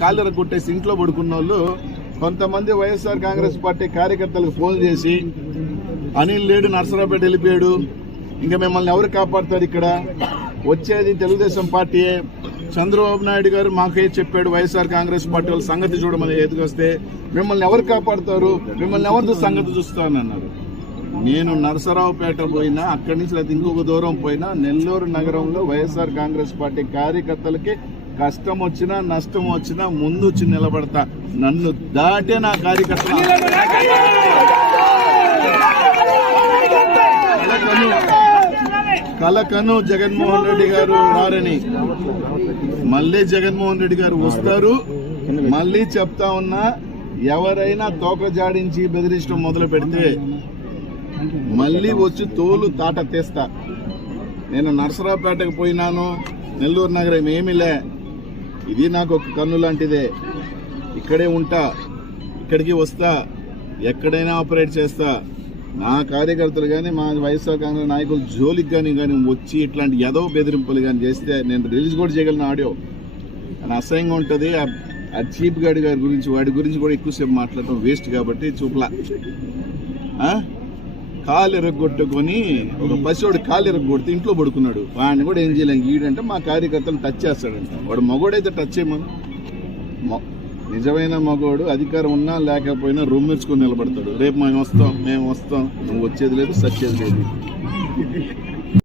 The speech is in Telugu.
కాళ్ళర కొట్టేసి ఇంట్లో పడుకున్న వాళ్ళు కొంతమంది వైఎస్ఆర్ కాంగ్రెస్ పార్టీ కార్యకర్తలకు ఫోన్ చేసి అనిల్ లేడు, నర్సరావుపేట వెళ్ళిపోయాడు, ఇంకా మిమ్మల్ని ఎవరు కాపాడుతారు, ఇక్కడ వచ్చేది తెలుగుదేశం పార్టీయే, చంద్రబాబు నాయుడు గారు మాకే చెప్పాడు వైఎస్ఆర్ కాంగ్రెస్ పార్టీ వాళ్ళ సంగతి చూడమని ఎదుకొస్తే మిమ్మల్ని ఎవరు కాపాడుతారు, మిమ్మల్ని ఎవరితో సంగతి చూస్తానన్నారు. నేను నరసరావుపేట పోయినా, అక్కడి నుంచి లేదా ఇంకొక దూరం పోయినా, నెల్లూరు నగరంలో వైఎస్ఆర్ కాంగ్రెస్ పార్టీ కార్యకర్తలకి కష్టం వచ్చినా నష్టం వచ్చినా ముందు వచ్చి నిలబడతా. నన్ను దాటే నా కార్యకర్తలు కలకను జగన్మోహన్ రెడ్డి గారు రారని, మళ్ళీ జగన్మోహన్ రెడ్డి గారు వస్తారు. మళ్ళీ చెప్తా ఉన్నా, ఎవరైనా తోక జాడించి బెదిరించడం మొదలు పెడితే మళ్ళీ వచ్చి తోలు తాట తీస్తా. నేను నరసరావుపేటకు పోయినాను, నెల్లూరు నగరం ఏమీలే, ఇది నాకు ఒక కన్ను లాంటిదే, ఇక్కడే ఉంటా, ఇక్కడికి వస్తా, ఎక్కడైనా ఆపరేట్ చేస్తా. నా కార్యకర్తలు కానీ మా వైఎస్ఆర్ కాంగ్రెస్ నాయకులు జోలికి కానీ వచ్చి ఇట్లాంటి ఏదో బెదిరింపులు కానీ చేస్తే నేను రిలీజ్ కూడా చేయగలను ఆడియో. అని అసహ్యంగా ఉంటుంది. ఆ చీప్ గాడి గారి గురించి, వాడి గురించి కూడా ఎక్కువసేపు మాట్లాడటం వేస్ట్ కాబట్టి చూపలా. కాలు ఎరగొట్టుకొని ఒక పసివాడు కాలు ఎరగొడితే ఇంట్లో పడుకున్నాడు, వాడిని కూడా ఏం చేయలేం. ఈడంటే మా కార్యకర్తలు టచ్ చేస్తాడంట. వాడు మగోడైతే టచ్ చేయమను. నిజమైన మగోడు అధికారం ఉన్నా లేకపోయినా రొమ్మిర్చుకొని నిలబడతాడు. రేపు మేము వస్తాం, నువ్వు వచ్చేది లేదు, సచ్చేది లేదు.